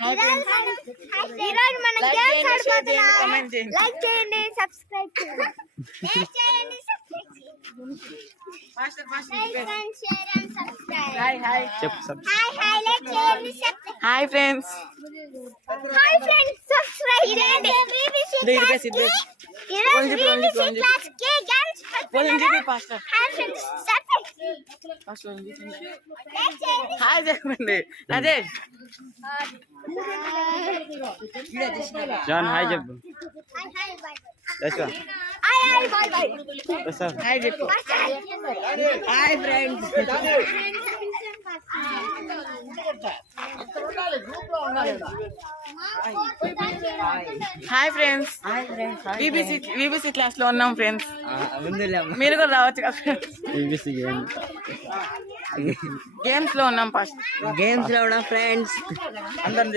ఈరోజు మనం games ఆడుకుంటున్నాం. Like చేయండి, సబ్స్క్రైబ్ చేయండి. Hi friends. హాయ్ చెప్పండి రాజేష్. జాన్ హాయ్ చెప్పు. హాయ్ చెప్పు. Hi friends. Hi friends. VBC class లో ఉన్నాం ఫ్రెండ్స్. మీరు కూడా రావచ్చు కదా. గేమ్స్ లో ఉన్నాం. ఫస్ట్ గేమ్స్ లో ఉన్నాం ఫ్రెండ్స్. అందరం